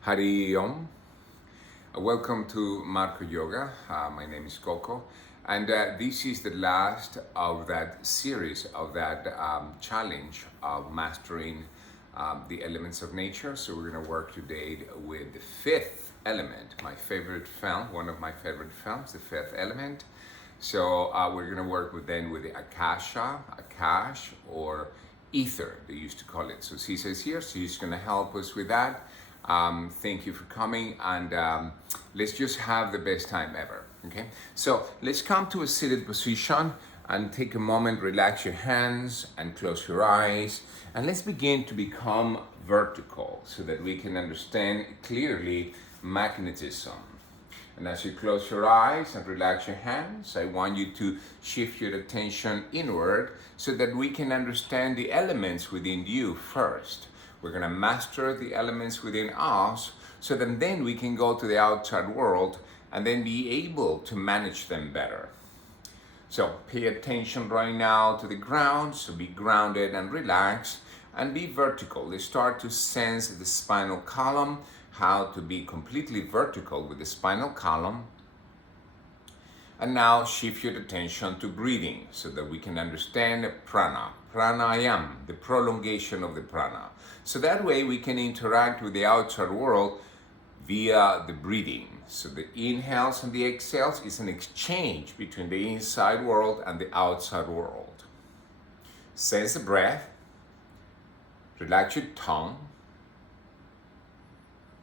Hari Om. Welcome to Marco Yoga. My name is Coco, and this is the last of that series of that challenge of mastering the elements of nature. So we're going to work today with the fifth element, my favorite film, one of my favorite films, the fifth element. So we're going to work with the Akasha, Akash, or ether, they used to call it. So Cesar's here, so he's going to help us with that. Thank you for coming, and let's just have the best time ever. Okay, so let's come to a seated position and take a moment, relax your hands and close your eyes, and let's begin to become vertical so that we can understand clearly magnetism. And as you close your eyes and relax your hands, I want you to shift your attention inward so that we can understand the elements within you first. We're going to master the elements within us so that then we can go to the outside world and then be able to manage them better. So pay attention right now to the ground, so be grounded and relaxed and be vertical. Let's start to sense the spinal column, how to be completely vertical with the spinal column. And now shift your attention to breathing so that we can understand prana, pranayam, the prolongation of the prana. So that way we can interact with the outside world via the breathing. So the inhales and the exhales is an exchange between the inside world and the outside world. Sense the breath, relax your tongue.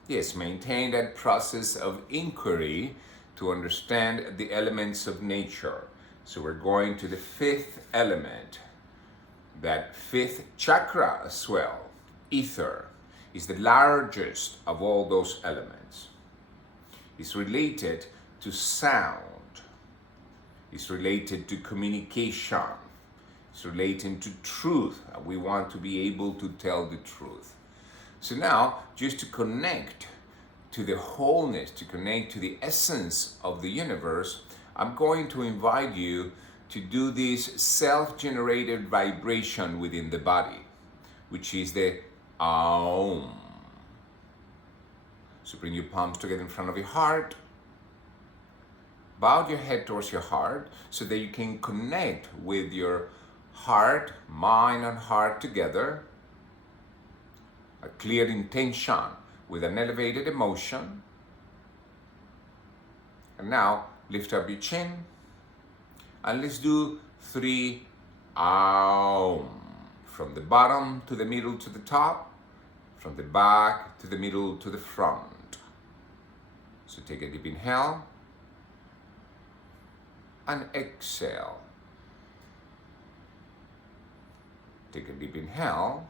Yes, maintain that process of inquiry to understand the elements of nature. So we're going to the fifth element, that fifth chakra as well. Ether is the largest of all those elements. It's related to sound. It's related to communication. It's related to truth. We want to be able to tell the truth. So now, just to connect to the wholeness, to connect to the essence of the universe, I'm going to invite you to do this self-generated vibration within the body, which is the Aum. So bring your palms together in front of your heart. Bow your head towards your heart so that you can connect with your heart, mind and heart together. A clear intention with an elevated emotion. And now lift up your chin and let's do 3 Aum. From the bottom to the middle to the top, from the back to the middle to the front. So take a deep inhale and exhale. Take a deep inhale.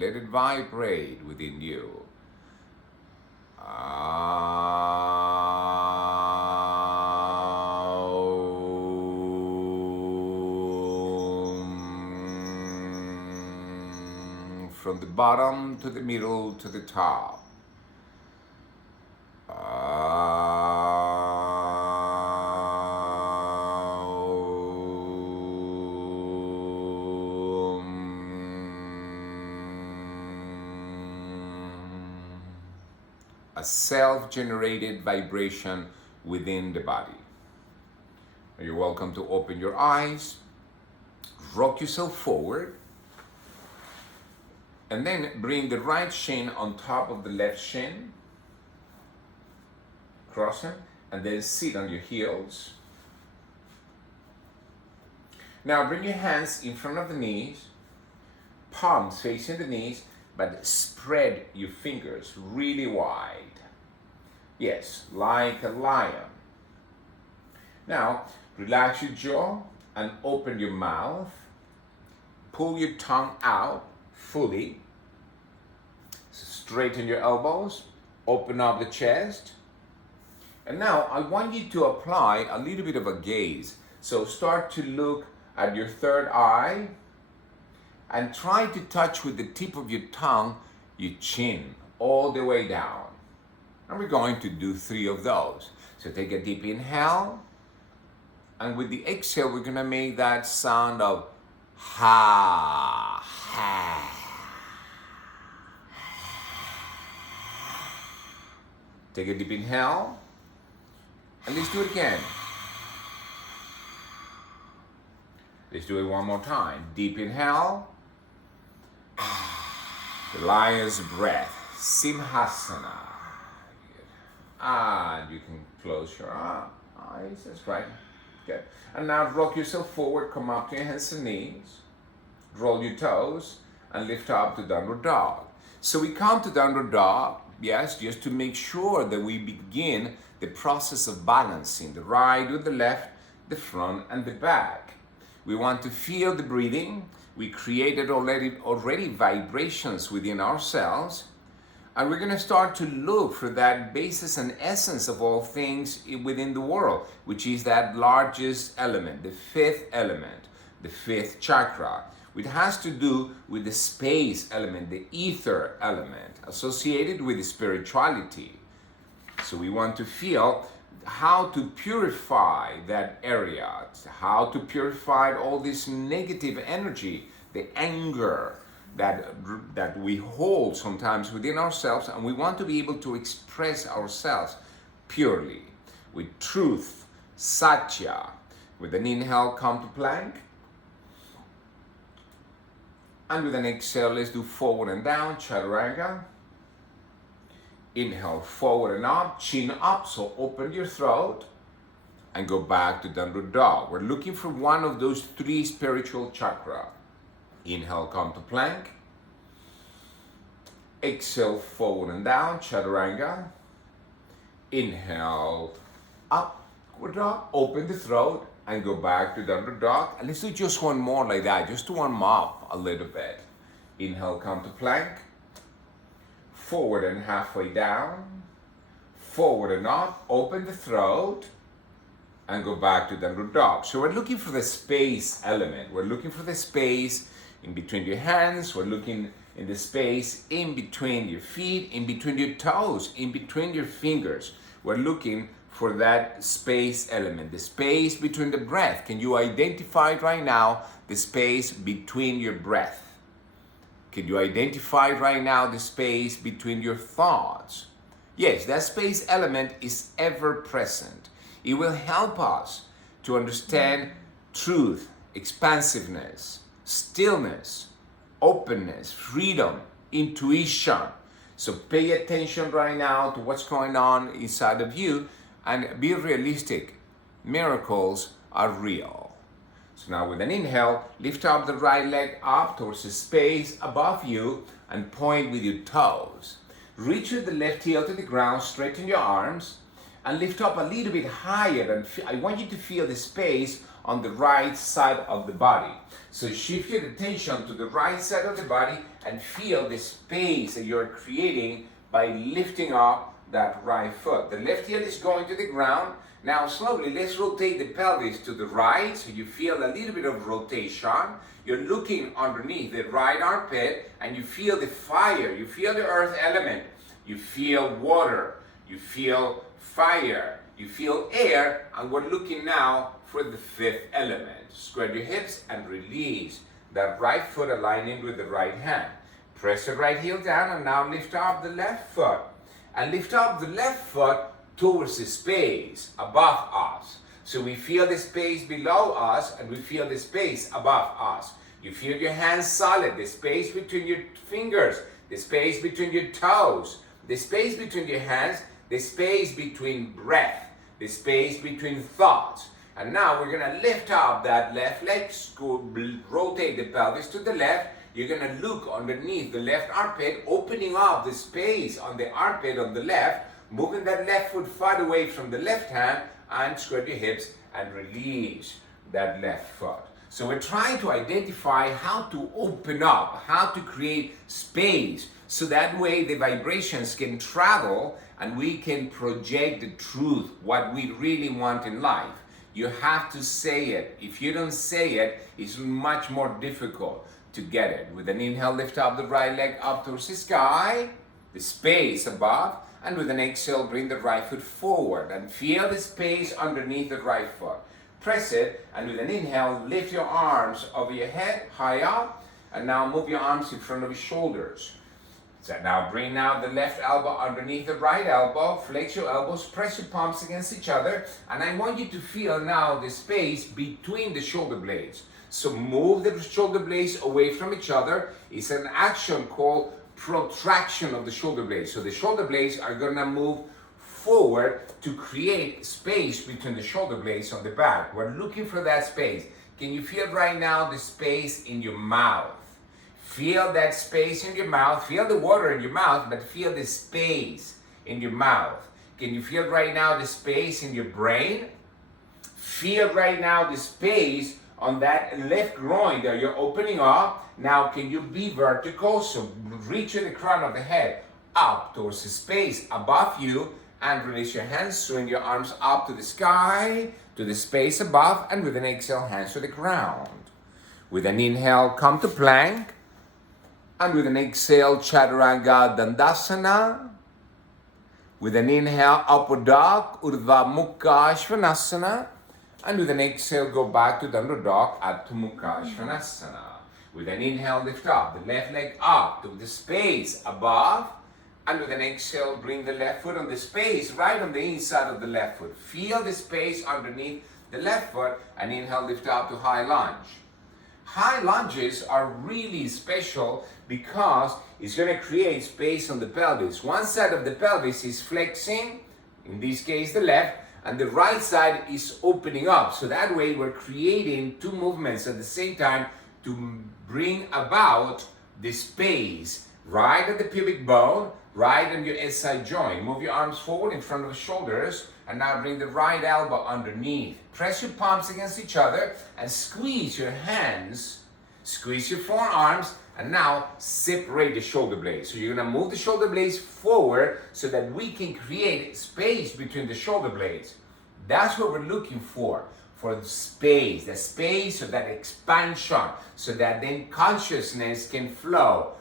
Let it vibrate within you. From the bottom to the middle to the top. A self-generated vibration within the body. You're welcome to open your eyes, rock yourself forward, and then bring the right shin on top of the left shin, cross them, and then sit on your heels. Now bring your hands in front of the knees, palms facing the knees, but spread your fingers really wide. Yes, like a lion. Now, relax your jaw and open your mouth. Pull your tongue out fully. Straighten your elbows. Open up the chest. And now, I want you to apply a little bit of a gaze. So start to look at your third eye and try to touch with the tip of your tongue your chin all the way down. And And we're going to do 3 of those. So take a deep inhale. And with the exhale, we're going to make that sound of ha, ha. Take a deep inhale. And let's do it again. Let's do it one more time. Deep inhale. The lion's breath. Simhasana. And you can close your eyes. That's right. Good. And now rock yourself forward. Come up to your hands and knees. Roll your toes. And lift up to downward dog. So we come to downward dog. Yes, just to make sure that we begin the process of balancing the right with the left, the front and the back. We want to feel the breathing. We created already vibrations within ourselves. And we're going to start to look for that basis and essence of all things within the world, which is that largest element, the 5th element, the 5th chakra. It has to do with the space element, the ether element, associated with spirituality. So we want to feel how to purify that area, how to purify all this negative energy, the anger that we hold sometimes within ourselves, and we want to be able to express ourselves purely, with truth, satya. With an inhale, come to plank. And with an exhale, let's do forward and down, chaturanga. Inhale, forward and up, chin up, so open your throat. And go back to downward dog. We're looking for one of those 3 spiritual chakra. Inhale, come to plank. Exhale, forward and down, chaturanga. Inhale, upward dog, open the throat. And go back to downward dog. And let's do just one more like that, just to warm up a little bit. Inhale, come to plank. Forward and halfway down. Forward and up, open the throat. And go back to downward dog. So we're looking for the space element. We're looking for the space in between your hands. We're looking in the space in between your feet, in between your toes, in between your fingers. We're looking for that space element, the space between the breath. Can you identify right now the space between your breath? Can you identify right now the space between your thoughts? Yes, that space element is ever present. It will help us to understand truth, expansiveness, stillness, openness, freedom, intuition. So pay attention right now to what's going on inside of you. And be realistic. Miracles are real. So now with an inhale, lift up the right leg up towards the space above you and point with your toes. Reach with the left heel to the ground, straighten your arms, and lift up a little bit higher. And I want you to feel the space on the right side of the body. So shift your attention to the right side of the body and feel the space that you're creating by lifting up that right foot. The left heel is going to the ground. Now slowly, let's rotate the pelvis to the right so you feel a little bit of rotation. You're looking underneath the right armpit and you feel the fire, you feel the earth element, you feel water, you feel fire, you feel air, and we're looking now for the 5th element. Square your hips and release that right foot aligning with the right hand. Press the right heel down and now lift up the left foot. And lift up the left foot towards the space above us. So we feel the space below us and we feel the space above us. You feel your hands solid, the space between your fingers, the space between your toes, the space between your hands, the space between breath, the space between thoughts. And now we're going to lift up that left leg, rotate the pelvis to the left. You're going to look underneath the left armpit, opening up the space on the armpit on the left, moving that left foot far away from the left hand, and square your hips and release that left foot. So we're trying to identify how to open up, how to create space, so that way the vibrations can travel and we can project the truth, what we really want in life. You have to say it. If you don't say it, it's much more difficult to get it. With an inhale, lift up the right leg up towards the sky, the space above, And with an exhale, bring the right foot forward and feel the space underneath the right foot. Press it, and with an inhale, lift your arms over your head, high up, and now move your arms in front of your shoulders. So now bring now the left elbow underneath the right elbow, flex your elbows, press your palms against each other, and I want you to feel now the space between the shoulder blades. So move the shoulder blades away from each other. It's an action called protraction of the shoulder blades. So the shoulder blades are gonna move forward to create space between the shoulder blades on the back. We're looking for that space. Can you feel right now the space in your mouth? Feel that space in your mouth. Feel the water in your mouth, but feel the space in your mouth. Can you feel right now the space in your brain? Feel right now the space on that left groin that you're opening up. Now can you be vertical? So reach to the crown of the head, up towards the space above you, and release your hands, swing your arms up to the sky, to the space above, and with an exhale, hands to the ground. With an inhale, come to plank, and with an exhale, Chaturanga Dandasana. With an inhale, Upward Dog, Urdhva Mukha Svanasana. And with an exhale, go back to Downward Dog, Adho Mukha Svanasana. With an inhale, lift up, the left leg up to the space above. And with an exhale, bring the left foot on the space, right on the inside of the left foot. Feel the space underneath the left foot, and inhale, lift up to high lunge. High lunges are really special because it's going to create space on the pelvis. One side of the pelvis is flexing, in this case the left, and the right side is opening up. So that way we're creating two movements at the same time to bring about the space right at the pubic bone, right on your SI joint. Move your arms forward in front of the shoulders, and now bring the right elbow underneath. Press your palms against each other and squeeze your hands, squeeze your forearms, and now separate the shoulder blades. So you're gonna move the shoulder blades forward so that we can create space between the shoulder blades. That's what we're looking for the space of that expansion, so that then consciousness can flow,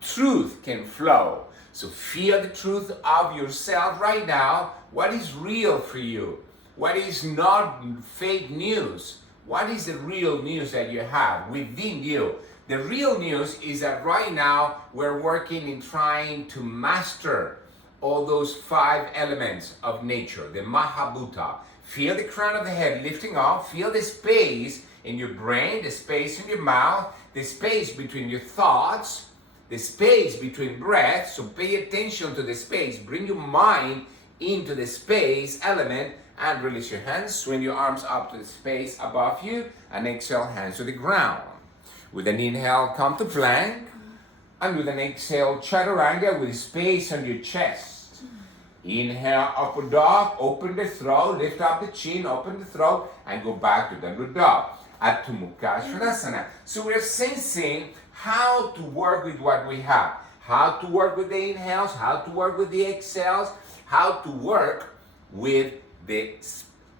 truth can flow. So feel the truth of yourself right now. What is real for you? What is not fake news? What is the real news that you have within you? The real news is that right now we're working in trying to master all those 5 elements of nature, the Mahabhuta. Feel the crown of the head lifting off. Feel the space in your brain, the space in your mouth, the space between your thoughts, the space between breaths. So pay attention to the space. Bring your mind into the space element and release your hands. Swing your arms up to the space above you and exhale, hands to the ground. With an inhale, come to plank. And with an exhale, Chaturanga with space on your chest. Inhale, Upward Dog, open the throat, lift up the chin, open the throat, and go back to Downward Dog. Adho Mukha Svanasana. So we're sensing how to work with what we have, how to work with the inhales, how to work with the exhales, how to work with the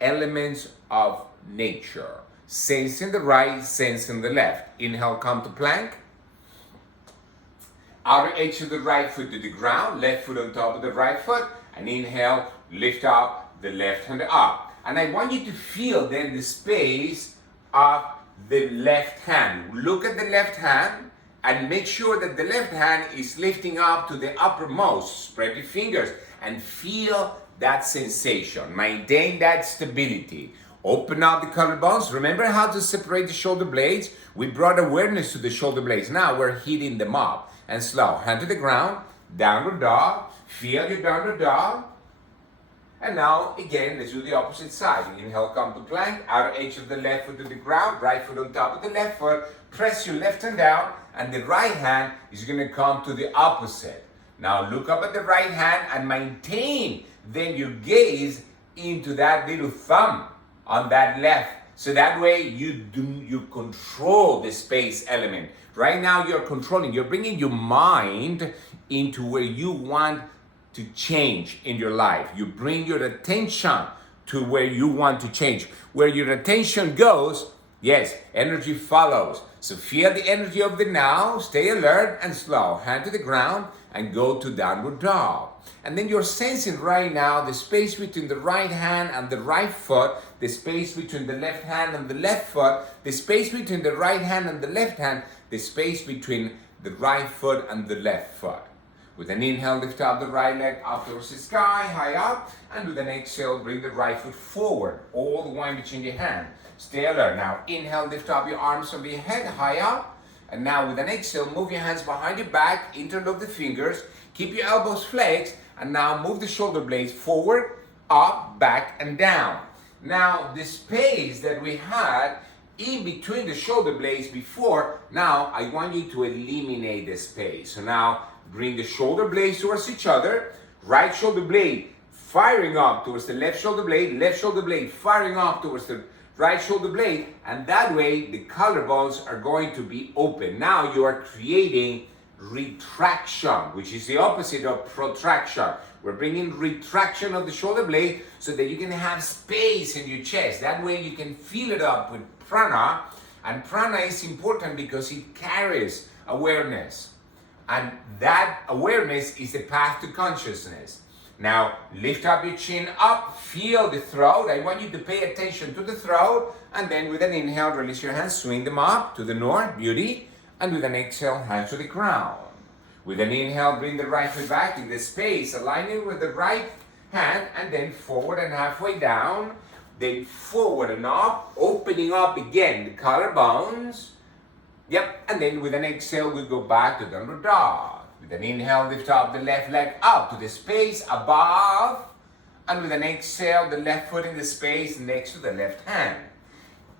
elements of nature. Sensing the right, sensing the left. Inhale, come to plank. Outer edge of the right foot to the ground, left foot on top of the right foot, and inhale, lift up the left hand up. And I want you to feel then the space of the left hand. Look at the left hand and make sure that the left hand is lifting up to the uppermost. Spread your fingers and feel that sensation. Maintain that stability. Open up the collarbones. Remember how to separate the shoulder blades? We brought awareness to the shoulder blades. Now we're heating them up. And slow. Hand to the ground. Downward dog. Feel your downward dog. And now, again, let's do the opposite side. Inhale, come to plank. Outer edge of the left foot to the ground. Right foot on top of the left foot. Press your left hand down. And the right hand is going to come to the opposite. Now look up at the right hand and maintain then your gaze into that little thumb on that left. So that way you control the space element. Right now you're controlling, you're bringing your mind into where you want to change in your life. You bring your attention to where you want to change. Where your attention goes, yes, energy follows. So feel the energy of the now, stay alert and slow. Hand to the ground and go to downward dog. And then you're sensing right now the space between the right hand and the right foot, the space between the left hand and the left foot, the space between the right hand and the left hand, the space between the right foot and the left foot. With an inhale, lift up the right leg up towards the sky, high up, and with an exhale, bring the right foot forward, all the way between your hands. Stay alert. Now, inhale, lift up your arms over your head, high up, and now with an exhale, move your hands behind your back, interlock the fingers, keep your elbows flexed, and now move the shoulder blades forward, up, back, and down. Now, the space that we had in between the shoulder blades before, now I want you to eliminate the space. So now, bring the shoulder blades towards each other, right shoulder blade firing up towards the left shoulder blade firing up towards the right shoulder blade, and that way the collarbones are going to be open. Now you are creating retraction, which is the opposite of protraction. We're bringing retraction of the shoulder blade so that you can have space in your chest. That way you can fill it up with prana, and prana is important because it carries awareness. And that awareness is the path to consciousness. Now, lift up your chin up, feel the throat. I want you to pay attention to the throat. And then with an inhale, release your hands, swing them up to the north, beauty. And with an exhale, hands to the ground. With an inhale, bring the right foot back in the space, aligning with the right hand, and then forward and halfway down. Then forward and up, opening up again the collarbones. Yep, and then with an exhale, we'll go back to downward dog. With an inhale, lift up the left leg up to the space above. And with an exhale, the left foot in the space next to the left hand.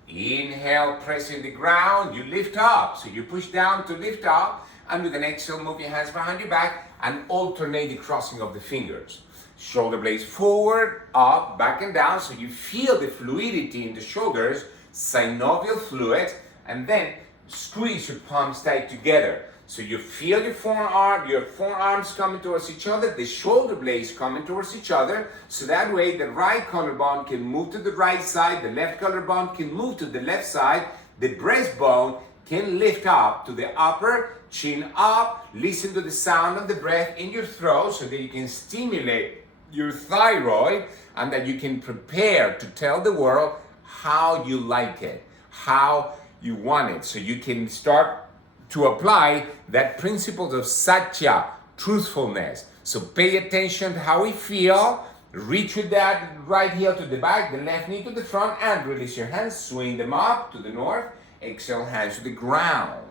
Inhale, pressing the ground, you lift up. So you push down to lift up. And with an exhale, move your hands behind your back and alternate the crossing of the fingers. Shoulder blades forward, up, back and down. So you feel the fluidity in the shoulders, synovial fluid, and then squeeze your palms tight together. So you feel your forearms coming towards each other, the shoulder blades coming towards each other, so that way the right collarbone can move to the right side, the left collarbone can move to the left side, the breastbone can lift up to the upper, chin up, listen to the sound of the breath in your throat so that you can stimulate your thyroid and that you can prepare to tell the world how you like it, how you want it, so you can start to apply that principles of satya, truthfulness. So pay attention to how we feel, reach with that right heel to the back, the left knee to the front, and release your hands, swing them up to the north, exhale, hands to the ground.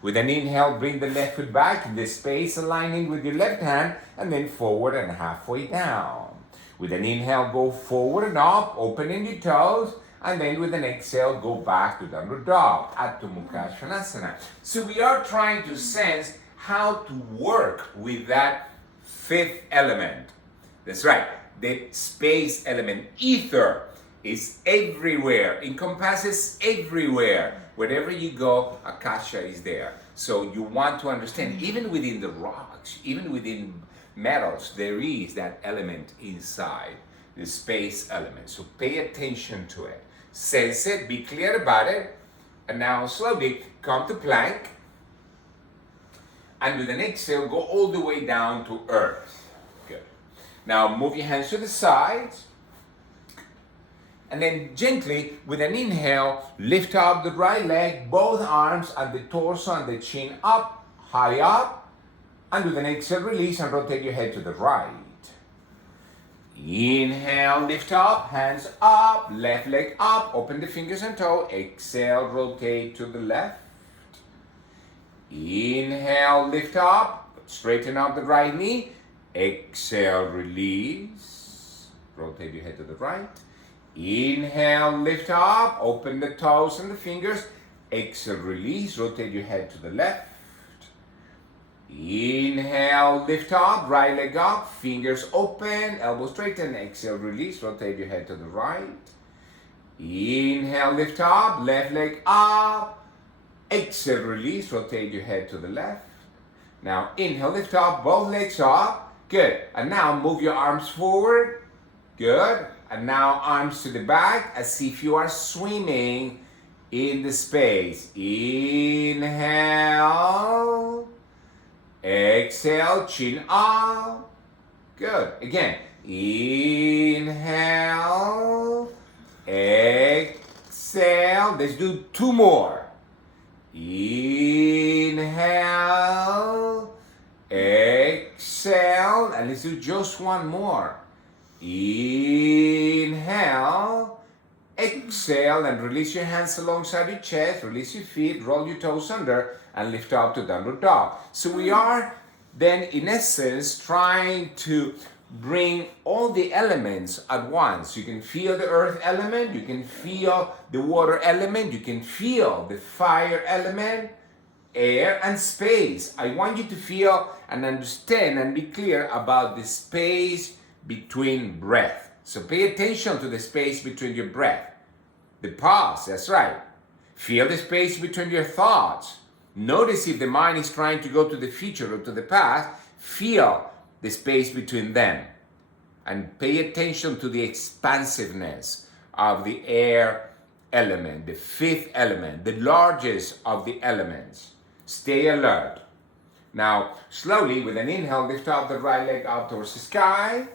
With an inhale, bring the left foot back in the space, aligning with your left hand, and then forward and halfway down. With an inhale, go forward and up, opening your toes, and then with an exhale, go back to downward dog, Adho Mukha Svanasana. So we are trying to sense how to work with that fifth element. That's right, the space element. Ether is everywhere, encompasses everywhere. Wherever you go, Akasha is there. So you want to understand, even within the rocks, even within metals, there is that element inside, the space element. So pay attention to it. Sense it, be clear about it, and now slowly come to plank, and with an exhale, go all the way down to earth. Good. Now move your hands to the sides, and then gently, with an inhale, lift up the right leg, both arms and the torso and the chin up, high up, and with an exhale, release and rotate your head to the right. Inhale, lift up, hands up, left leg up, open the fingers and toe. Exhale, rotate to the left. Inhale, lift up, straighten out the right knee. Exhale, release, rotate your head to the right. Inhale, lift up, open the toes and the fingers. Exhale, release, rotate your head to the left. Inhale, lift up, right leg up, fingers open, elbows straighten. Exhale, release, rotate your head to the right. Inhale, lift up, left leg up. Exhale, release, rotate your head to the left. Now inhale, lift up, both legs up. Good. And now move your arms forward. Good. And now arms to the back as if you are swimming in the space. Inhale. Exhale, chin up. Good. Again. Inhale. Exhale. Let's do two more. Inhale. Exhale. And let's do just one more. Inhale. Exhale and release your hands alongside your chest, release your feet, roll your toes under and lift up to downward dog. So we are then in essence trying to bring all the elements at once. You can feel the earth element, you can feel the water element, you can feel the fire element, air and space. I want you to feel and understand and be clear about the space between breath. So pay attention to the space between your breath. The pause, that's right. Feel the space between your thoughts. Notice if the mind is trying to go to the future or to the past. Feel the space between them. And pay attention to the expansiveness of the air element, the fifth element, the largest of the elements. Stay alert. Now, slowly, with an inhale, lift up the right leg up towards the sky.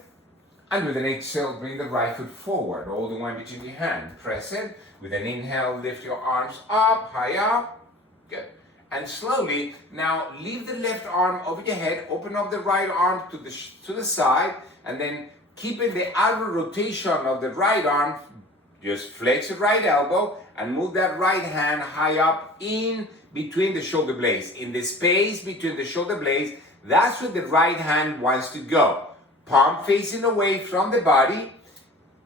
And with an exhale, bring the right foot forward, all the way between your hands. Press it. With an inhale, lift your arms up, high up. Good. And slowly, now leave the left arm over your head. Open up the right arm to the side. And then keeping the outward rotation of the right arm, just flex the right elbow and move that right hand high up in between the shoulder blades. In the space between the shoulder blades, that's where the right hand wants to go. Palm facing away from the body,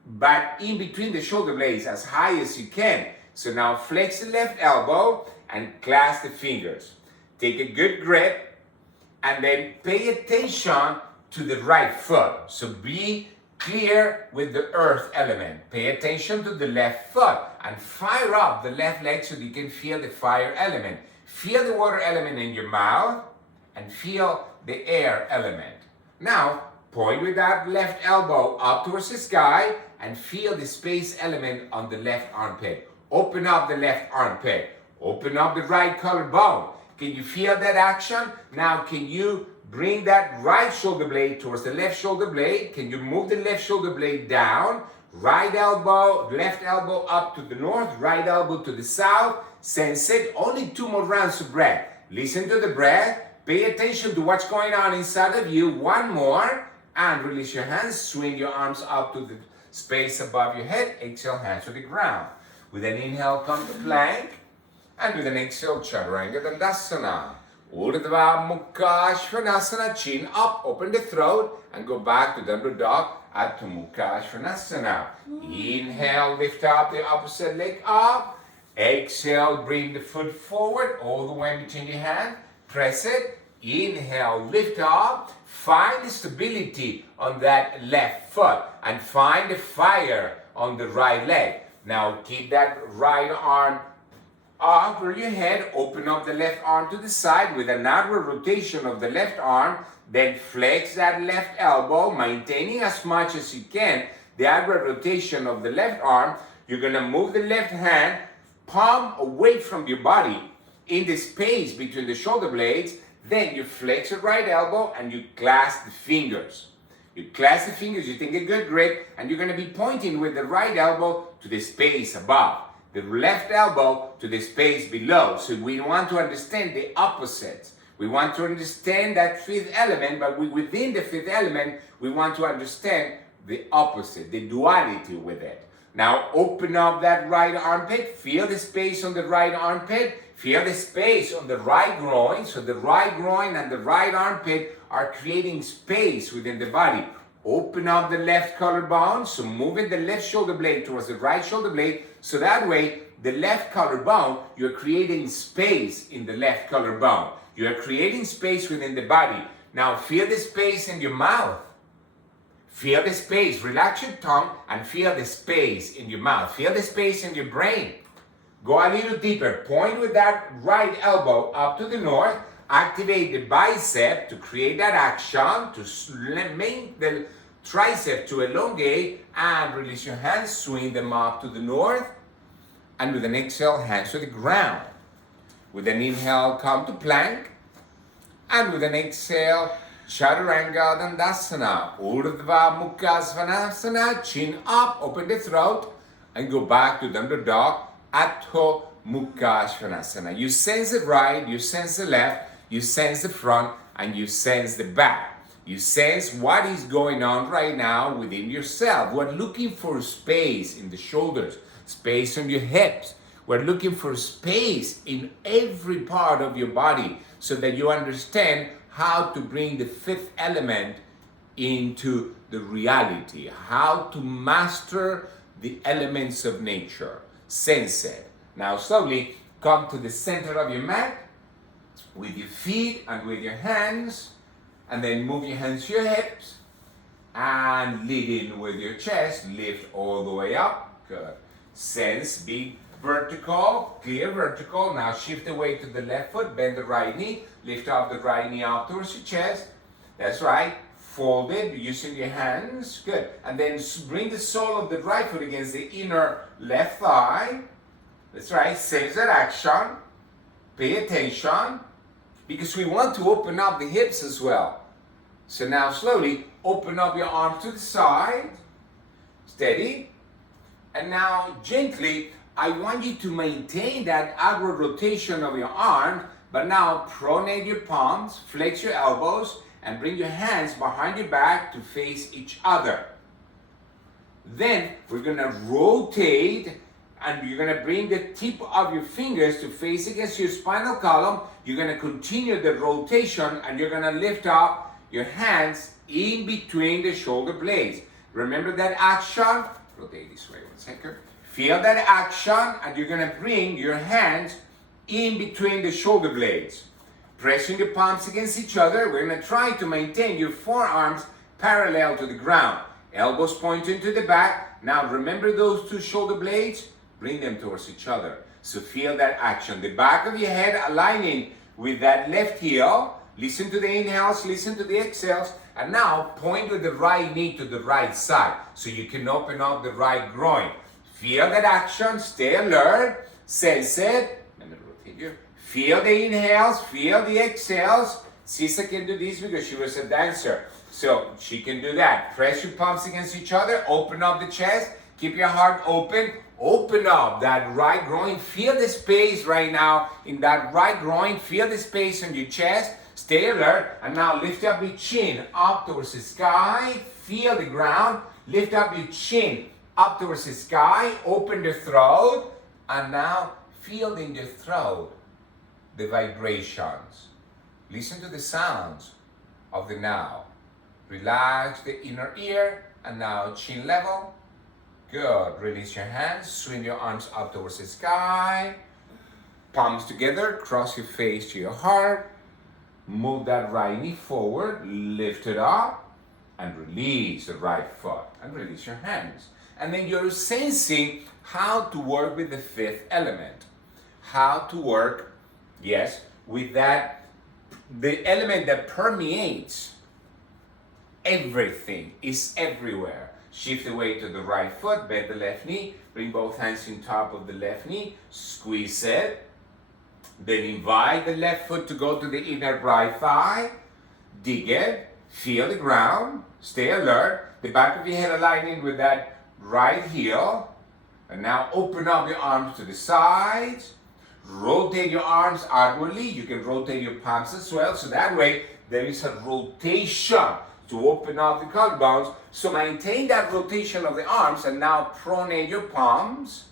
but in between the shoulder blades as high as you can. So now flex the left elbow and clasp the fingers. Take a good grip and then pay attention to the right foot. So be clear with the earth element. Pay attention to the left foot and fire up the left leg so you can feel the fire element. Feel the water element in your mouth and feel the air element. Now, point with that left elbow up towards the sky and feel the space element on the left armpit. Open up the left armpit. Open up the right collarbone. Can you feel that action? Now, can you bring that right shoulder blade towards the left shoulder blade? Can you move the left shoulder blade down? Right elbow, left elbow up to the north, right elbow to the south. Sense it. Only 2 more rounds of breath. Listen to the breath. Pay attention to what's going on inside of you. 1 more. And release your hands, swing your arms up to the space above your head. Exhale, hands to the ground. With an inhale, come to plank. And with an exhale, Chaturanga Dandasana. Urdhva Mukha Svanasana, chin up, open the throat, and go back to downward dog at Mukha Svanasana. Inhale, lift up the opposite leg up. Exhale, bring the foot forward, all the way between your hands. Press it. Inhale, lift up, find the stability on that left foot and find the fire on the right leg. Now keep that right arm over your head, open up the left arm to the side with an outward rotation of the left arm, then flex that left elbow, maintaining as much as you can the outward rotation of the left arm. You're going to move the left hand, palm away from your body in the space between the shoulder blades. Then you flex your right elbow and you clasp the fingers. You clasp the fingers, you take a good grip, and you're going to be pointing with the right elbow to the space above, the left elbow to the space below. So we want to understand the opposites. We want to understand that fifth element, but within the fifth element, we want to understand the opposite, the duality with it. Now open up that right armpit, feel the space on the right armpit, feel the space on the right groin. So the right groin and the right armpit are creating space within the body. Open up the left collarbone, so moving the left shoulder blade towards the right shoulder blade, so that way the left collarbone, you're creating space in the left collarbone. You're creating space within the body. Now feel the space in your mouth. Feel the space, relax your tongue and feel the space in your mouth. Feel the space in your brain. Go a little deeper. Point with that right elbow up to the north. Activate the bicep to create that action, to make the tricep to elongate, and release your hands, swing them up to the north. And with an exhale, hands to the ground. With an inhale, come to plank. And with an exhale, Chaturanga Dandasana, Urdhva Mukha Svanasana, chin up, open the throat, and go back to Danda Dog, Adho Mukha Svanasana. You sense the right, you sense the left, you sense the front, and you sense the back. You sense what is going on right now within yourself. We're looking for space in the shoulders, space on your hips. We're looking for space in every part of your body so that you understand how to bring the fifth element into the reality, how to master the elements of nature. Sense it. Now slowly come to the center of your mat with your feet and with your hands, and then move your hands to your hips and lead in with your chest. Lift all the way up. Good. Sense big vertical, clear vertical. Now shift the weight to the left foot, bend the right knee, lift up the right knee up towards your chest. That's right. Fold it using your hands. Good. And then bring the sole of the right foot against the inner left thigh. That's right. Sense that action. Pay attention, because we want to open up the hips as well. So now slowly open up your arms to the side. Steady. And now gently, I want you to maintain that outward rotation of your arms, but now pronate your palms, flex your elbows, and bring your hands behind your back to face each other. Then we're going to rotate, and you're going to bring the tip of your fingers to face against your spinal column. You're going to continue the rotation, and you're going to lift up your hands in between the shoulder blades. Remember that action? Rotate this way 1 second. Feel that action, and you're going to bring your hands in between the shoulder blades. Pressing the palms against each other. We're going to try to maintain your forearms parallel to the ground. Elbows pointing to the back. Now remember those two shoulder blades? Bring them towards each other. So feel that action. The back of your head aligning with that left heel. Listen to the inhales, listen to the exhales, and now point with the right knee to the right side so you can open up the right groin. Feel that action, stay alert, sense it. Let me rotate you. Feel the inhales, feel the exhales. Sisa can do this because she was a dancer, so she can do that. Press your palms against each other, open up the chest, keep your heart open. Open up that right groin. Feel the space right now in that right groin. Feel the space on your chest. Stay alert, and now lift up your chin up towards the sky. Feel the ground. Lift up your chin up towards the sky. Open the throat, and now feel in your throat the vibrations. Listen to the sounds of the now. Relax the inner ear, and now chin level. Good. Release your hands. Swing your arms up towards the sky. Palms together. Cross your face to your heart. Move that right knee forward, lift it up, and release the right foot, and release your hands. And then you're sensing how to work with the fifth element. How to work, yes, with that, the element that permeates everything, is everywhere. Shift the weight to the right foot, bend the left knee, bring both hands on top of the left knee, squeeze it. Then invite the left foot to go to the inner right thigh. Dig it. Feel the ground. Stay alert. The back of your head aligning with that right heel. And now open up your arms to the sides. Rotate your arms outwardly. You can rotate your palms as well. So that way there is a rotation to open up the collarbones. So maintain that rotation of the arms, and now pronate your palms.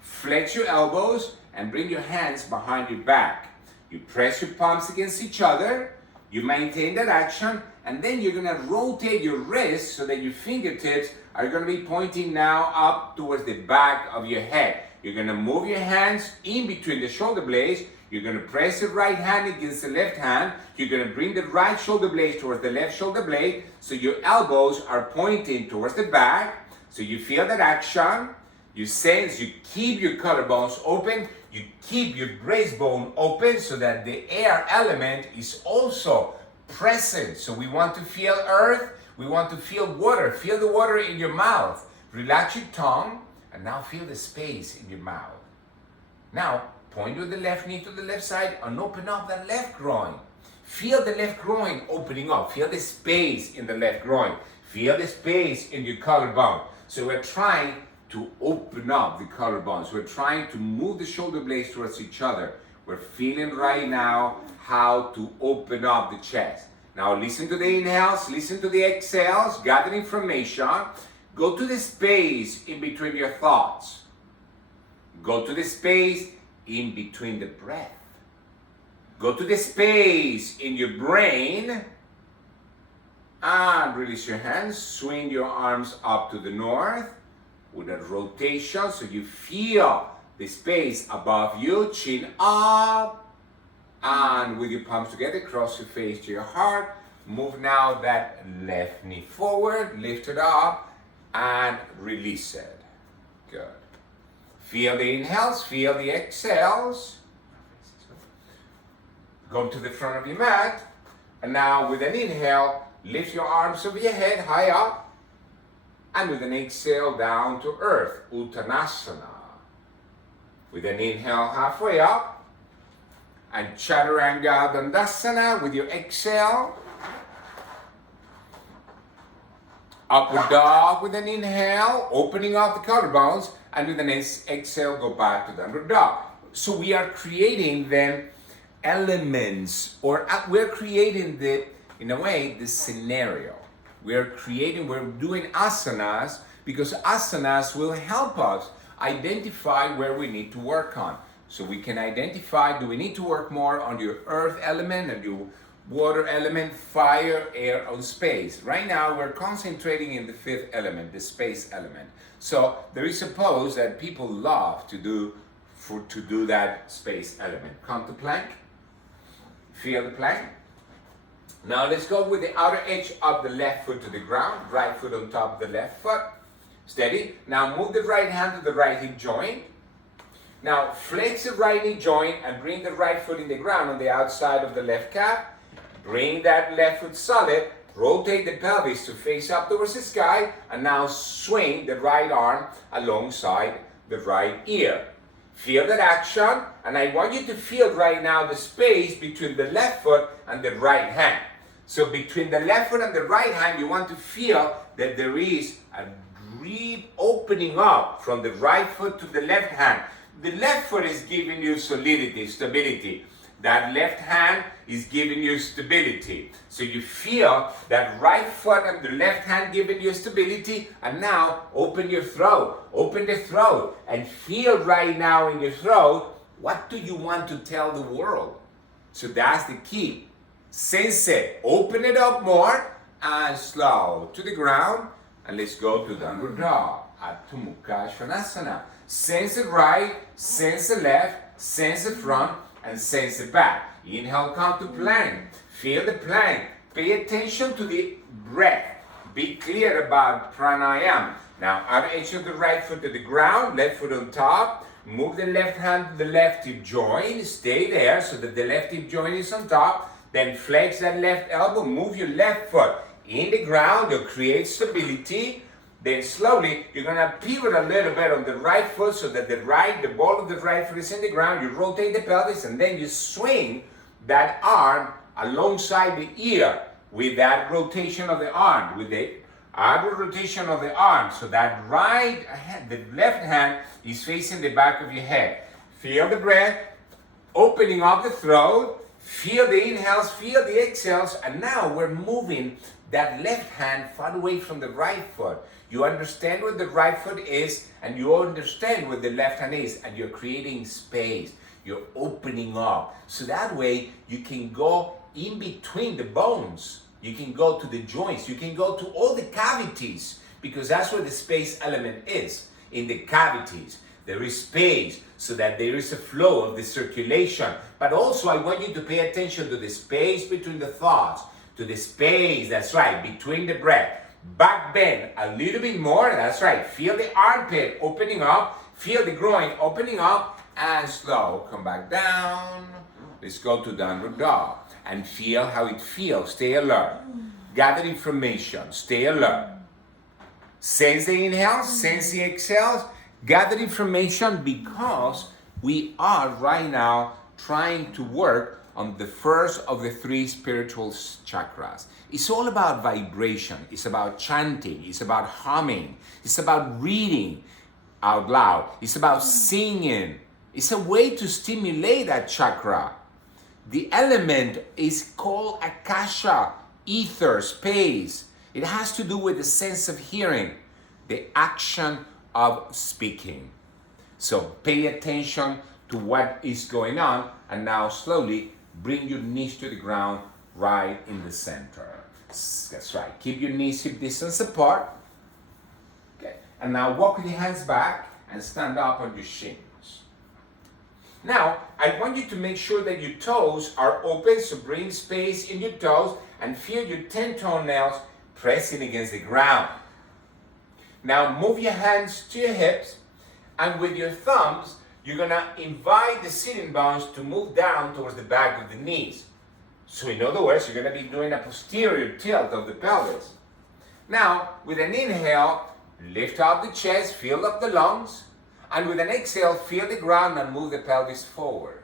Flex your elbows and bring your hands behind your back. You press your palms against each other. You maintain that action, and then you're going to rotate your wrists so that your fingertips are going to be pointing now up towards the back of your head. You're going to move your hands in between the shoulder blades. You're going to press the right hand against the left hand. You're going to bring the right shoulder blade towards the left shoulder blade, so your elbows are pointing towards the back. So you feel that action. You sense, you keep your collarbones open. You keep your breastbone open so that the air element is also present. So we want to feel earth. We want to feel water. Feel the water in your mouth. Relax your tongue, and now feel the space in your mouth. Now, point with the left knee to the left side and open up that left groin. Feel the left groin opening up. Feel the space in the left groin. Feel the space in your collarbone. So we're trying to open up the collarbones. We're trying to move the shoulder blades towards each other. We're feeling right now how to open up the chest. Now listen to the inhales, listen to the exhales, gather information. Go to the space in between your thoughts. Go to the space in between the breath. Go to the space in your brain and release your hands. Swing your arms up to the north with a rotation so you feel the space above you, chin up, and with your palms together, cross your face to your heart. Move now that left knee forward, lift it up, and release it. Good. Feel the inhales, feel the exhales. Go to the front of your mat, and now with an inhale, lift your arms over your head, high up, and with an exhale, down to earth, Uttanasana. With an inhale, halfway up, and Chaturanga Dandasana with your exhale. Upward dog with an inhale, opening up the collarbones, and with an exhale, go back to downward dog. So we are creating then elements, or we're creating in a way, the scenario. We're doing asanas because asanas will help us identify where we need to work on. So we can identify, do we need to work more on your earth element and your water element, fire, air, or space? Right now we're concentrating in the fifth element, the space element. So there is a pose that people love to do that space element. Come to plank. Feel the plank. Now let's go with the outer edge of the left foot to the ground, right foot on top of the left foot. Steady. Now move the right hand to the right hip joint. Now flex the right knee joint and bring the right foot in the ground on the outside of the left calf. Bring that left foot solid. Rotate the pelvis to face up towards the sky, and now swing the right arm alongside the right ear. Feel that action, and I want you to feel right now the space between the left foot and the right hand. So between the left foot and the right hand, you want to feel that there is a deep opening up from the right foot to the left hand. The left foot is giving you solidity, stability. That left hand is giving you stability. So you feel that right foot and the left hand giving you stability, and now open your throat. Open the throat and feel right now in your throat, what do you want to tell the world? So that's the key. Sense it. Open it up more and slow to the ground. And let's go to downward dog, Adho Mukha Svanasana. Sense the right, sense the left, sense the front, and sense the back. Inhale, come to plank. Feel the plank. Pay attention to the breath. Be clear about pranayama. Now, outer edge of the right foot to the ground, left foot on top. Move the left hand to the left hip joint. Stay there so that the left hip joint is on top. Then flex that left elbow. Move your left foot in the ground. You'll create stability. Then slowly, you're going to pivot a little bit on the right foot so that the ball of the right foot is in the ground. You rotate the pelvis, and then you swing that arm alongside the ear with that rotation of the arm, with the outward rotation of the arm. So that right hand, the left hand is facing the back of your head. Feel the breath, opening up the throat. Feel the inhales, feel the exhales, and now we're moving that left hand far away from the right foot. You understand where the right foot is, and you understand where the left hand is, and you're creating space. You're opening up. So that way you can go in between the bones. You can go to the joints. You can go to all the cavities, because that's where the space element is. In the cavities, there is space so that there is a flow of the circulation. But also I want you to pay attention to the space between the thoughts, to the space, that's right, between the breath. Back bend a little bit more, that's right. Feel the armpit opening up, feel the groin opening up, and slow. Come back down. Let's go to downward dog and feel how it feels. Stay alert. Gather information. Stay alert. Sense the inhales, sense the exhales. Gather information, because we are right now trying to work on the first of the three spiritual chakras. It's all about vibration. It's about chanting. It's about humming. It's about reading out loud. It's about singing. It's a way to stimulate that chakra. The element is called akasha, ether, space. It has to do with the sense of hearing, the action of speaking. So pay attention to what is going on, and now slowly bring your knees to the ground right in the center. That's right. Keep your knees hip distance apart. Okay. And now walk with your hands back and stand up on your shins. Now, I want you to make sure that your toes are open, so bring space in your toes and feel your 10 toenails pressing against the ground. Now move your hands to your hips, and with your thumbs, you're gonna invite the sitting bones to move down towards the back of the knees. So in other words, you're gonna be doing a posterior tilt of the pelvis. Now, with an inhale, lift up the chest, fill up the lungs, and with an exhale, feel the ground and move the pelvis forward.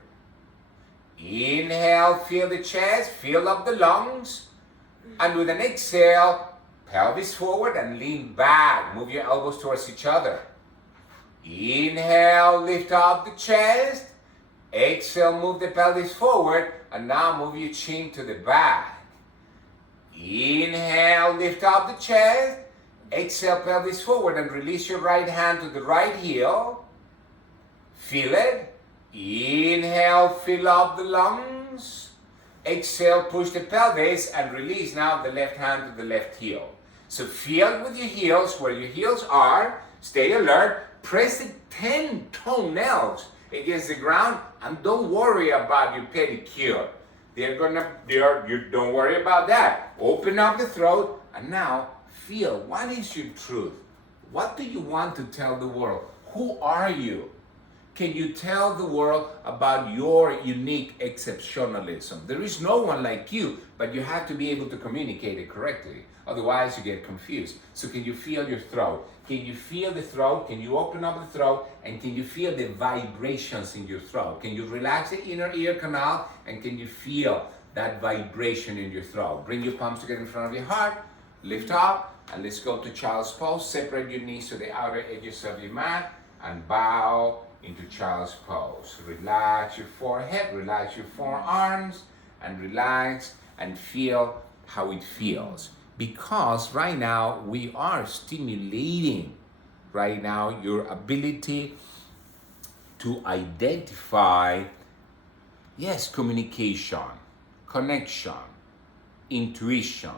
Inhale, feel the chest, fill up the lungs, and with an exhale, pelvis forward and lean back. Move your elbows towards each other. Inhale, lift up the chest. Exhale, move the pelvis forward, and now move your chin to the back. Inhale, lift up the chest. Exhale, pelvis forward, and release your right hand to the right heel. Feel it. Inhale, fill up the lungs. Exhale, push the pelvis, and release now the left hand to the left heel. So feel with your heels where your heels are. Stay alert. Press the 10 toenails against the ground, and don't worry about your pedicure. Don't worry about that. Open up the throat, and now feel, what is your truth? What do you want to tell the world? Who are you? Can you tell the world about your unique exceptionalism? There is no one like you, but you have to be able to communicate it correctly. Otherwise, you get confused. So can you feel your throat? Can you feel the throat? Can you open up the throat? And can you feel the vibrations in your throat? Can you relax the inner ear canal? And can you feel that vibration in your throat? Bring your palms together in front of your heart. Lift up. And let's go to child's pose. Separate your knees to the outer edges of your mat. And bow into child's pose. Relax your forehead. Relax your forearms. And relax and feel how it feels. Because right now we are stimulating right now your ability to identify, yes, communication, connection, intuition,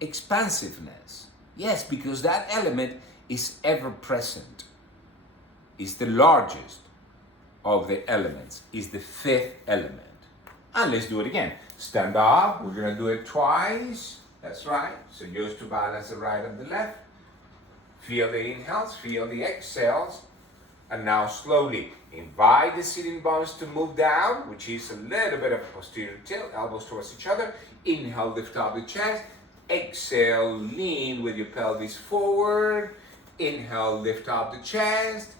expansiveness. Yes, because that element is ever present. It's the largest of the elements. It's the fifth element. And let's do it again. Stand up. We're going to do it twice. That's right. So just to balance the right and the left. Feel the inhales, feel the exhales. And now slowly invite the sitting bones to move down, which is a little bit of a posterior tilt, elbows towards each other. Inhale, lift up the chest. Exhale, lean with your pelvis forward. Inhale, lift up the chest.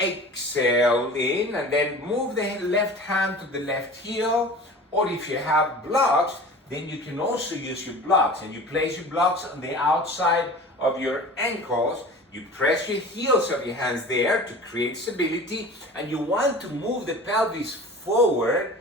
Exhale, lean, and then move the left hand to the left heel. Or if you have blocks, then you can also use your blocks, and you place your blocks on the outside of your ankles. You press your heels of your hands there to create stability, and you want to move the pelvis forward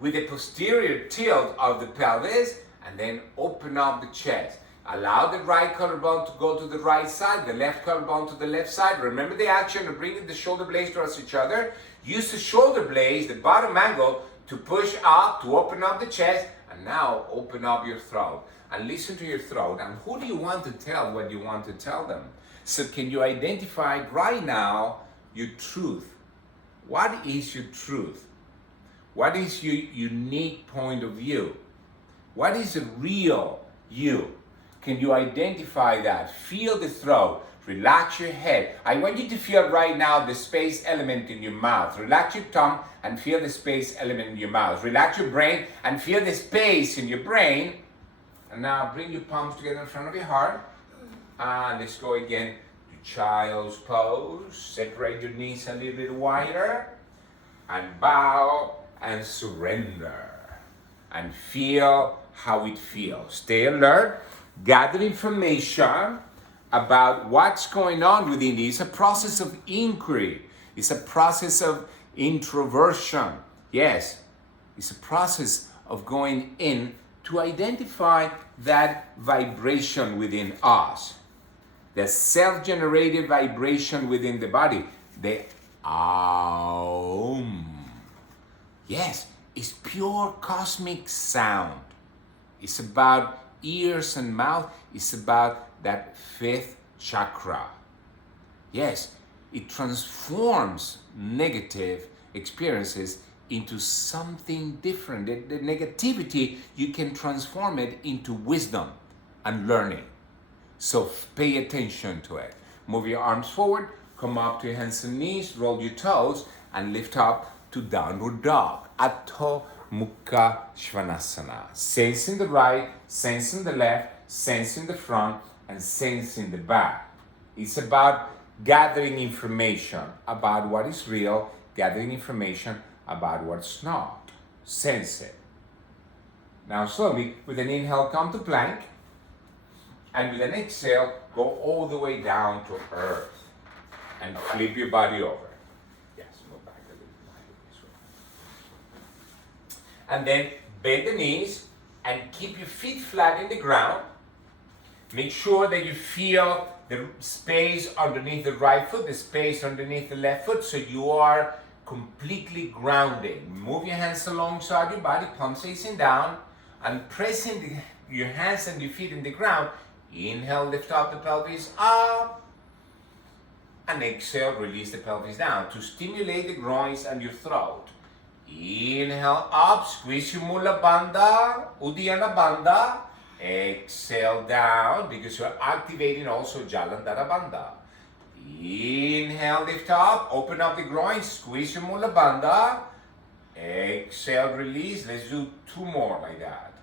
with the posterior tilt of the pelvis, and then open up the chest. Allow the right collarbone to go to the right side, the left collarbone to the left side. Remember the action of bringing the shoulder blades towards each other. Use the shoulder blades, the bottom angle, to push up, to open up the chest, and now open up your throat. And listen to your throat. And who do you want to tell what you want to tell them? So can you identify right now your truth? What is your truth? What is your unique point of view? What is the real you? Can you identify that? Feel the throat. Relax your head. I want you to feel right now the space element in your mouth. Relax your tongue and feel the space element in your mouth. Relax your brain and feel the space in your brain. And now bring your palms together in front of your heart. And let's go again to child's pose. Separate your knees a little bit wider. and bow and surrender. And feel how it feels. Stay alert, gather information about what's going on within you. It's a process of inquiry. It's a process of introversion. Yes, it's a process of going in to identify that vibration within us. The self-generated vibration within the body. The Aum. Yes, it's pure cosmic sound. It's about ears and mouth. It's about that fifth chakra. Yes, it transforms negative experiences into something different. The negativity, you can transform it into wisdom and learning. So pay attention to it. Move your arms forward, come up to your hands and knees, roll your toes, and lift up to downward dog. Adho Mukha Svanasana. Sensing the right, sensing the left, sensing the front, and sensing the back. It's about gathering information about what is real, gathering information about what's not. Sense it. Now slowly, with an inhale, come to plank. And with an exhale, go all the way down to earth. And flip your body over. Yes, move back a little bit. And then bend the knees and keep your feet flat in the ground. Make sure that you feel the space underneath the right foot, the space underneath the left foot, so you are completely grounding. Move your hands alongside your body, palms facing down, and pressing your hands and your feet in the ground. Inhale, lift up the pelvis up, and exhale, release the pelvis down to stimulate the groins and your throat. Inhale up, squeeze your Mula Bandha, Uddiyana Bandha. Exhale down because you're activating also Jalandhara Bandha. Inhale, lift up, open up the groin, squeeze your Mula Bandha. Exhale, release. Let's do two more like that.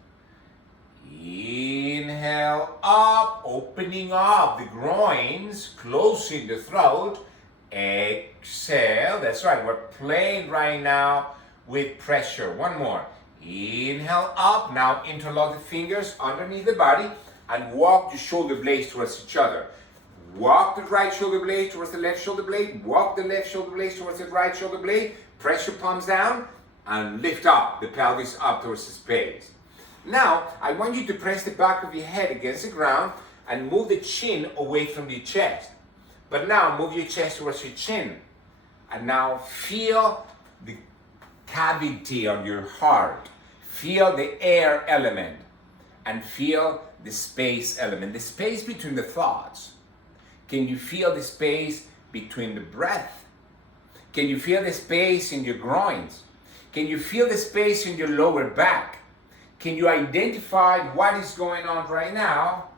Inhale up, opening up the groins, closing the throat. Exhale, that's right, we're playing right now with pressure. One more. Inhale up, now interlock the fingers underneath the body and walk the shoulder blades towards each other. Walk the right shoulder blade towards the left shoulder blade, walk the left shoulder blade towards the right shoulder blade, press your palms down and lift up the pelvis up towards the space. Now, I want you to press the back of your head against the ground and move the chin away from your chest. But now move your chest towards your chin. And now feel the cavity on your heart. Feel the air element and feel the space element, the space between the thoughts. Can you feel the space between the breath? Can you feel the space in your groins? Can you feel the space in your lower back? Can you identify what is going on right now?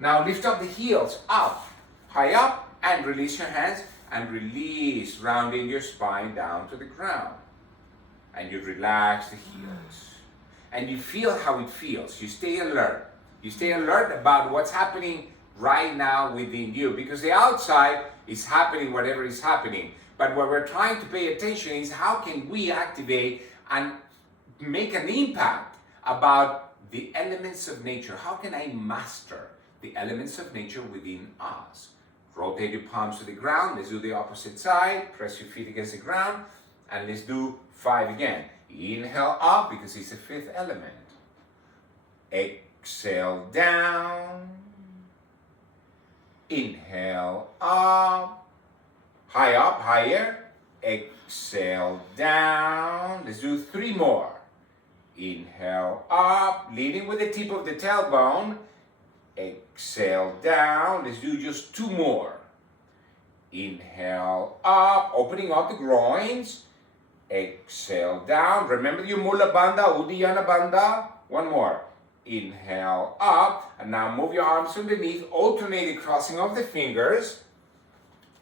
Now lift up the heels up, high up, and release your hands and release, rounding your spine down to the ground. And you relax the heels. And you feel how it feels. You stay alert. You stay alert about what's happening right now within you, because the outside is happening whatever is happening. But what we're trying to pay attention is how can we activate and make an impact about the elements of nature. How can I master the elements of nature within us? Rotate your palms to the ground. Let's do the opposite side. Press your feet against the ground. And let's do 5 again. Inhale up because it's the fifth element. Exhale down. Inhale up. High up, higher. Exhale down. Let's do 3 more. Inhale up, leading with the tip of the tailbone. Exhale down. Let's do just 2 more. Inhale up, opening up the groins. Exhale down. Remember your Mula Bandha, Uddiyana Bandha. 1 more. Inhale up, and now move your arms underneath, alternate the crossing of the fingers.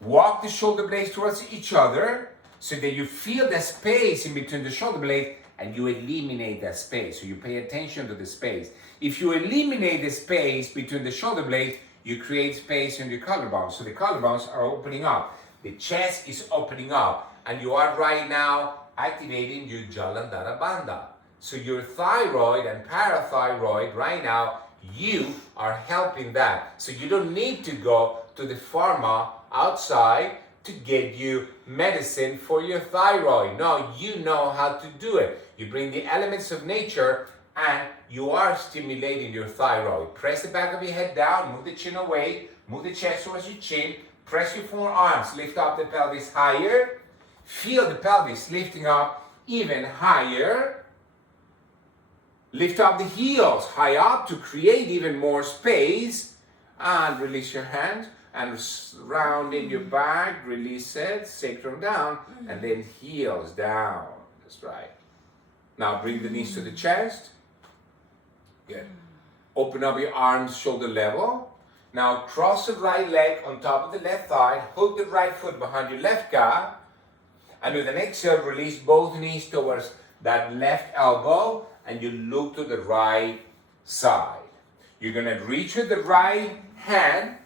Walk the shoulder blades towards each other so that you feel the space in between the shoulder blades and you eliminate that space. So you pay attention to the space. If you eliminate the space between the shoulder blades, you create space in your collarbones. So the collarbones are opening up. The chest is opening up. And you are right now activating your Jalandhara Bandha. So your thyroid and parathyroid right now, you are helping that. So you don't need to go to the pharma outside to get you medicine for your thyroid. No, you know how to do it. You bring the elements of nature and you are stimulating your thyroid. Press the back of your head down, move the chin away, move the chest towards your chin, press your forearms, lift up the pelvis higher. Feel the pelvis lifting up even higher. Lift up the heels high up to create even more space. And release your hands and round in your back. Release it, sacrum down, and then heels down. That's right. Now bring the knees to the chest. Good. Open up your arms shoulder level. Now cross the right leg on top of the left thigh. Hook the right foot behind your left calf. And with an exhale, release both knees towards that left elbow and you look to the right side. You're going to reach with the right hand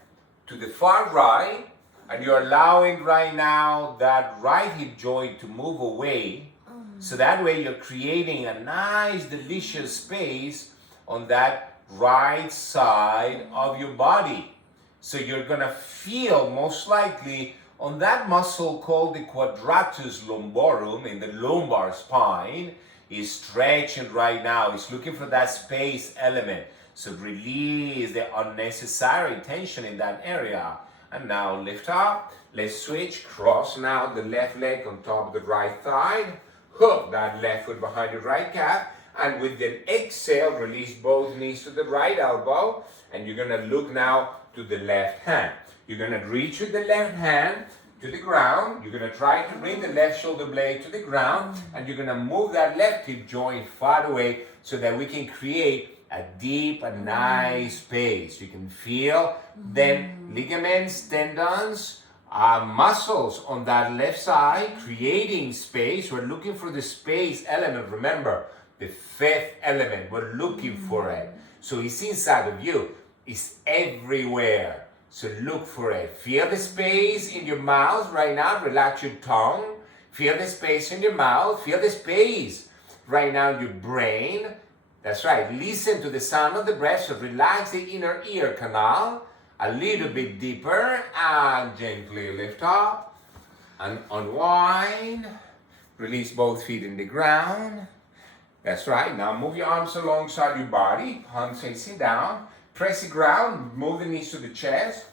to the far right and you're allowing right now that right hip joint to move away. So that way you're creating a nice, delicious space on that right side of your body. So you're going to feel most likely on that muscle called the quadratus lumborum in the lumbar spine is stretching right now. It's looking for that space element. So release the unnecessary tension in that area. And now lift up. Let's switch. Cross now the left leg on top of the right thigh. Hook that left foot behind your right calf. And with the exhale, release both knees to the right elbow. And you're going to look now to the left hand. You're going to reach with the left hand to the ground. You're going to try to bring the left shoulder blade to the ground. And you're going to move that left hip joint far away so that we can create a deep and nice space. You can feel then ligaments, tendons, muscles on that left side creating space. We're looking for the space element. Remember, the fifth element. We're looking for it. So it's inside of you. It's everywhere. So look for it. Feel the space in your mouth right now. Relax your tongue. Feel the space in your mouth. Feel the space right now in your brain. That's right. Listen to the sound of the breath. So relax the inner ear canal a little bit deeper and gently lift up and unwind. Release both feet in the ground. That's right. Now move your arms alongside your body. Palms facing down. Press the ground, move the knees to the chest.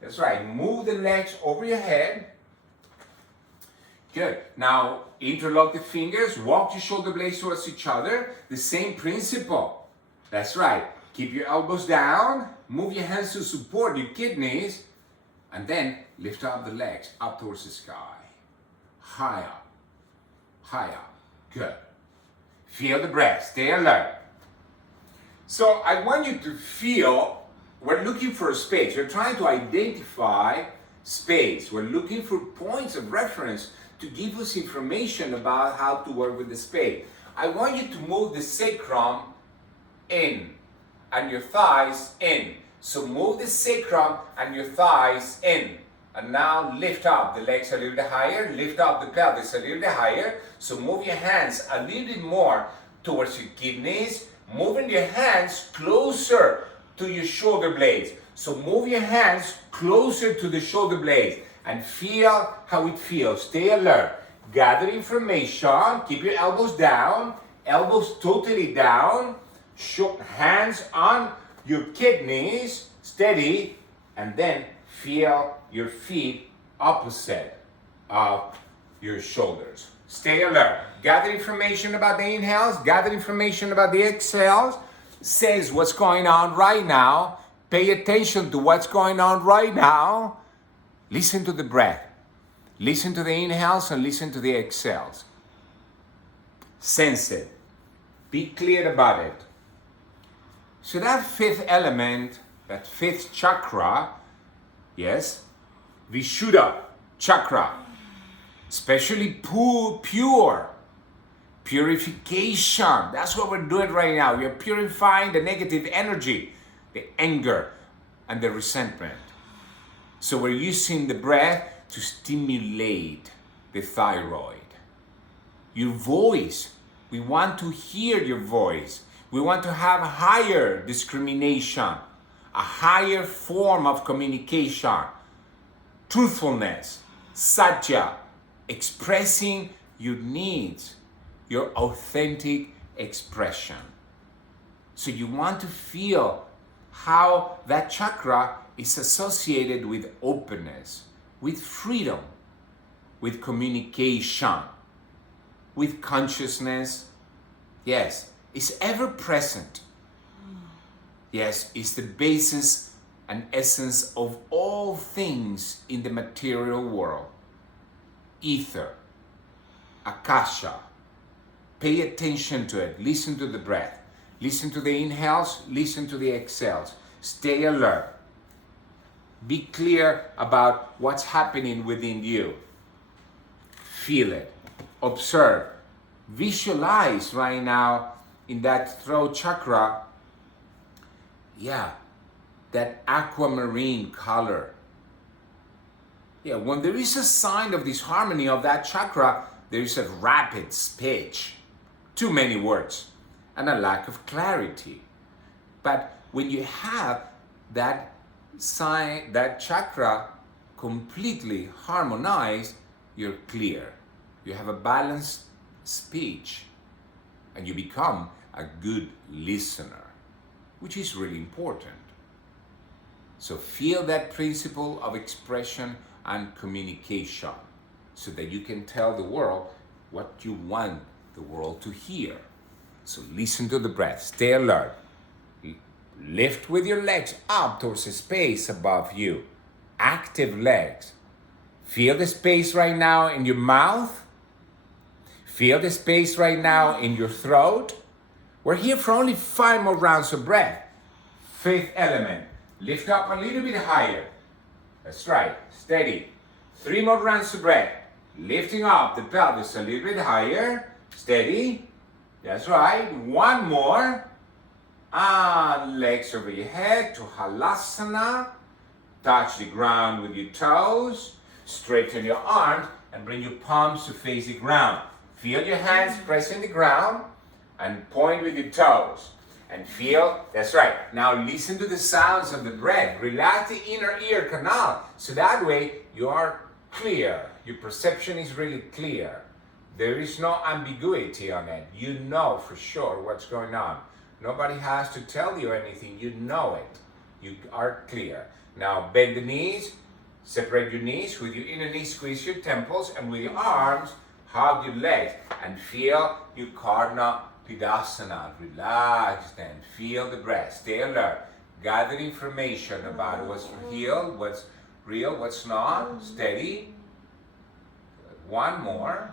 That's right, move the legs over your head. Good. Now, interlock the fingers, walk your shoulder blades towards each other. The same principle. That's right. Keep your elbows down, move your hands to support your kidneys, and then lift up the legs up towards the sky. High up, high up. Good. Feel the breath, stay alert. So I want you to feel, we're looking for a space. We're trying to identify space. We're looking for points of reference to give us information about how to work with the space. I want you to move the sacrum in and your thighs in. So move the sacrum and your thighs in. And now lift up the legs a little bit higher, lift up the pelvis a little bit higher. So move your hands a little bit more towards your kidneys, moving your hands closer to your shoulder blades. So move your hands closer to the shoulder blades and feel how it feels. Stay alert. Gather information. Keep your elbows down, elbows totally down. Hands on your kidneys, steady, and then feel your feet opposite of your shoulders. Stay alert. Gather information about the inhales, gather information about the exhales. Sense what's going on right now. Pay attention to what's going on right now. Listen to the breath. Listen to the inhales and listen to the exhales. Sense it. Be clear about it. So that fifth element, that fifth chakra, yes, Vishuddha chakra, especially pure, purification. That's what we're doing right now. We are purifying the negative energy, the anger, and the resentment. So we're using the breath to stimulate the thyroid. your voice. We want to hear your voice. We want to have a higher discrimination, a higher form of communication, truthfulness, satya, expressing your needs, your authentic expression. So you want to feel how that chakra is associated with openness, with freedom, with communication, with consciousness. Yes, it's ever present. Yes, it's the basis and essence of all things in the material world. Ether, akasha. Pay attention to it. Listen to the breath. Listen to the inhales. Listen to the exhales. Stay alert. Be clear about what's happening within you. Feel it. Observe. Visualize right now in that throat chakra, that aquamarine color. When there is a sign of disharmony of that chakra, there is a rapid speech, too many words, and a lack of clarity. But when you have that sign, that chakra completely harmonized, you're clear. You have a balanced speech, and you become a good listener, which is really important. So feel that principle of expression and communication so that you can tell the world what you want the world to hear. So listen to the breath, stay alert. Lift with your legs up towards the space above you. Active legs. Feel the space right now in your mouth. Feel the space right now in your throat. We're here for only 5 more rounds of breath. 5th element. Lift up a little bit higher. That's right. Steady. 3 more rounds of breath. Lifting up the pelvis a little bit higher. Steady. That's right. 1 more. And legs over your head to Halasana. Touch the ground with your toes. Straighten your arms and bring your palms to face the ground. Feel your hands pressing the ground and point with your toes. And feel, that's right. Now listen to the sounds of the breath. Relax the inner ear canal. So that way you are clear. Your perception is really clear. There is no ambiguity on it. You know for sure what's going on. Nobody has to tell you anything. You know it. You are clear. Now bend the knees. Separate your knees. With your inner knee, squeeze your temples. And with your arms, hug your legs. And feel your Karna Pidasana. Relax then. Feel the breath. Stay alert. Gather information about what's real, what's real, what's not. Steady. 1 more.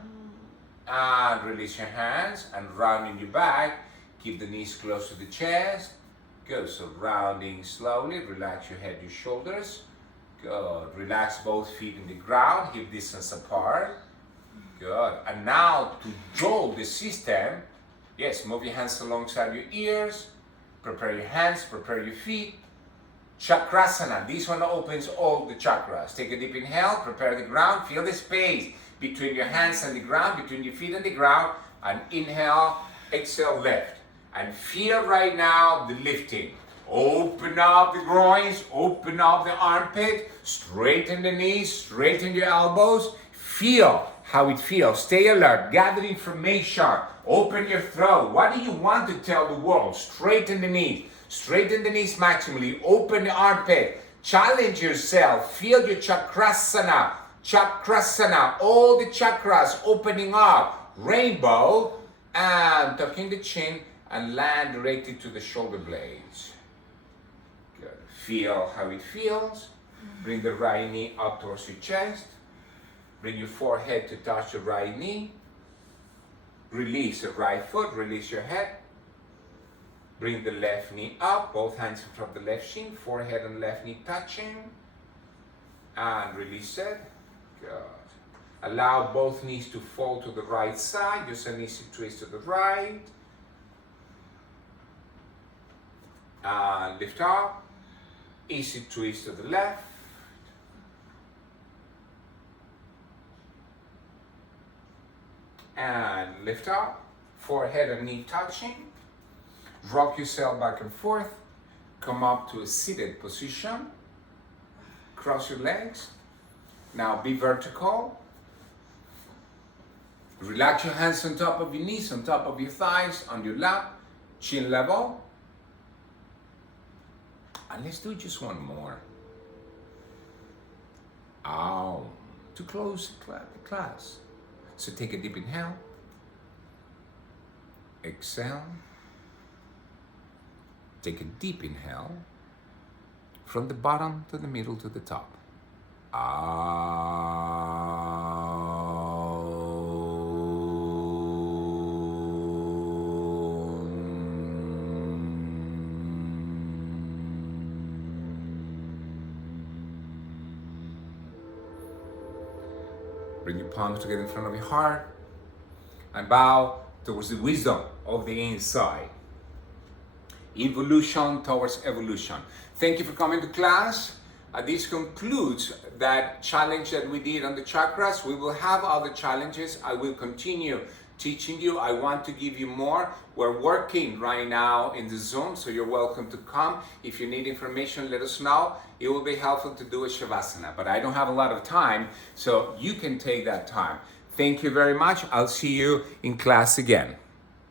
And release your hands and round in your back. Keep the knees close to the chest. Good. So rounding slowly. Relax your head, your shoulders. Good. Relax both feet in the ground. Hip distance apart. Good. And now to jolt the system. Yes, move your hands alongside your ears. Prepare your hands. Prepare your feet. Chakrasana. This one opens all the chakras. Take a deep inhale. Prepare the ground. Feel the space between your hands and the ground. Between your feet and the ground. And inhale. Exhale, lift. And feel right now the lifting. Open up the groins, open up the armpit, straighten the knees, straighten your elbows. Feel how it feels. Stay alert, gather information, open your throat. What do you want to tell the world? Straighten the knees maximally, open the armpit, challenge yourself, feel your chakrasana, all the chakras opening up, rainbow, and tucking the chin and land directly to the shoulder blades. Good. Feel how it feels. Bring the right knee up towards your chest. Bring your forehead to touch the right knee. Release the right foot, release your head. Bring the left knee up, both hands in front of the left shin, forehead and left knee touching. And release it. Good. Allow both knees to fall to the right side, just an easy twist to the right. And lift up, easy twist to the left. and lift up, forehead and knee touching. Rock yourself back and forth. Come up to a seated position. Cross your legs. Now be vertical. Relax your hands on top of your knees, on top of your thighs, on your lap, chin level. And let's do just one more. To close the class. So take a deep inhale. Exhale. Take a deep inhale from the bottom to the middle to the top. Bring your palms together in front of your heart and bow towards the wisdom of the inside. Evolution towards evolution. Thank you for coming to class. This concludes that challenge that we did on the chakras. We will have other challenges. I will continue teaching you. I want to give you more. We're working right now in the Zoom, so you're welcome to come. If you need information, let us know. It will be helpful to do a Shavasana, but I don't have a lot of time, so you can take that time. Thank you very much. I'll see you in class again.